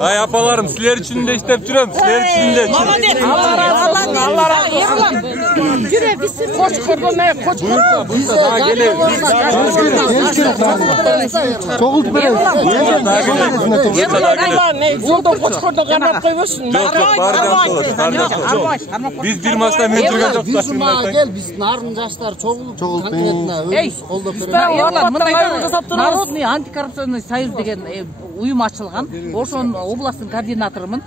Ay apalarım, sizler için de istep duruyorum. Sizler için de. Allah razı olsun. Allah razı olsun. Güre bizim koç kurbanaya koç kurban. Biz daha gelelim. Soğuk böyle. Yolda koç kurban kanat koyuyorsun. Yok biz bir maçta mendirigen çok taşınlar. Gel biz narın yaşlar çoğulup Ey, Народный антикоррупционный союз деген uyum açılған. Ошон областың координаторымын.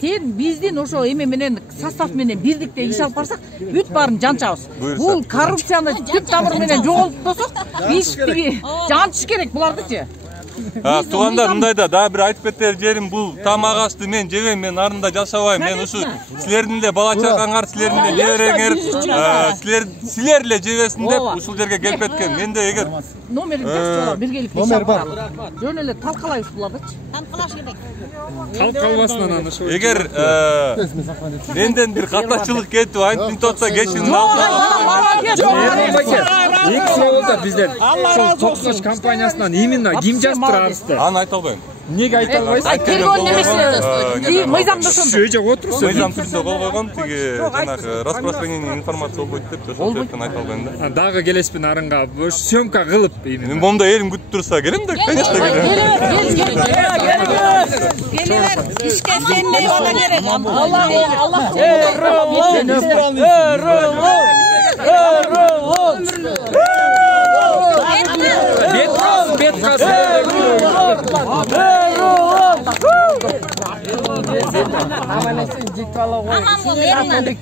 Sen биздин ошо эме менен состав менен бирдикте иш алып барсак, бүт баарын жанчабыз. Бул коррупцияны түп тамыры менен жоголтпосок, биштиги жанчыш керек булардычы. Туғандар мындайда дагы бир айтып кетер жерим бул тамак асты мен жебейм, мен арында жашабайм. Мен ушу силердин эле бала чакаңар, силердин эле жебериңер, силер эле жебесин деп ушул жерге келип кеткен. Менде эгер номерин жазып биргелик иш алып баралы. Жөн эле талкалайбыз булардычы. Талкалаш керек. Талкалабасынан аны ошо. Эгер менден бир катачылык кетип, антип атса кечирим алып. Экс болду биздер. Ошол Токсош компаниясынан именно ким жаздырды арызды? Аны айта албайм. Неге айта албайсың? Тергөө немесе мыйзамдашым. Шөй жок отурсуң. Мыйзам түрүндө кол койгом, тиги жанагы распространение информация болбойт деп ошол себептен айта албайм да. Дагы келесипин арынга съемка кылып именно. Мен момда элим күтүп турса келем да, конечно келем. Келебер, ишке сенбей ола керек.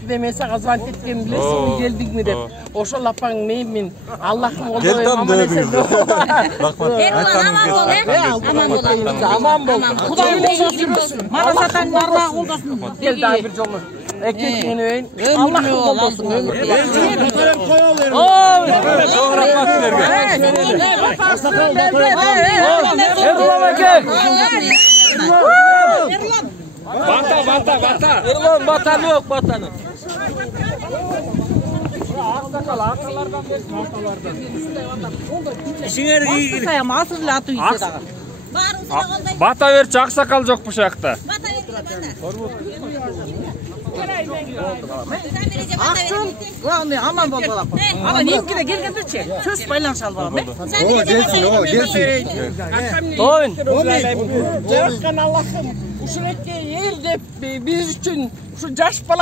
Demese kazanç etken bilirsin geldik mi de. Oşol apang meymin. Allah'ım oldu. Aman bol. Kudayım olsun. Marasatan narma oldasın. Gel daha bir jolu. Ekmeğini öğün. Allah'ım olsun. Çok rahmat sizlerge. Bata. Erlan batan yok batanı. Bata берчи аксакал жок бу жакта. Akşam, glavni aman bol bol. Ama niye gelgendirçi? Söz baylanış al bakalım. Gelsin. Oyun. Allah'ım. Uşurekke yer de biz için şu yaş